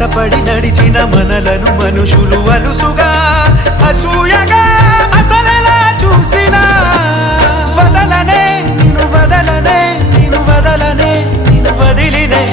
జతపడి నడిచిన మనలను మనుషులు అలుసుగా అసూయగా అసలెలా చూసినా వదలనే నిన్ను వదలనే నిన్ను వదలనే నిన్ను వదిలినే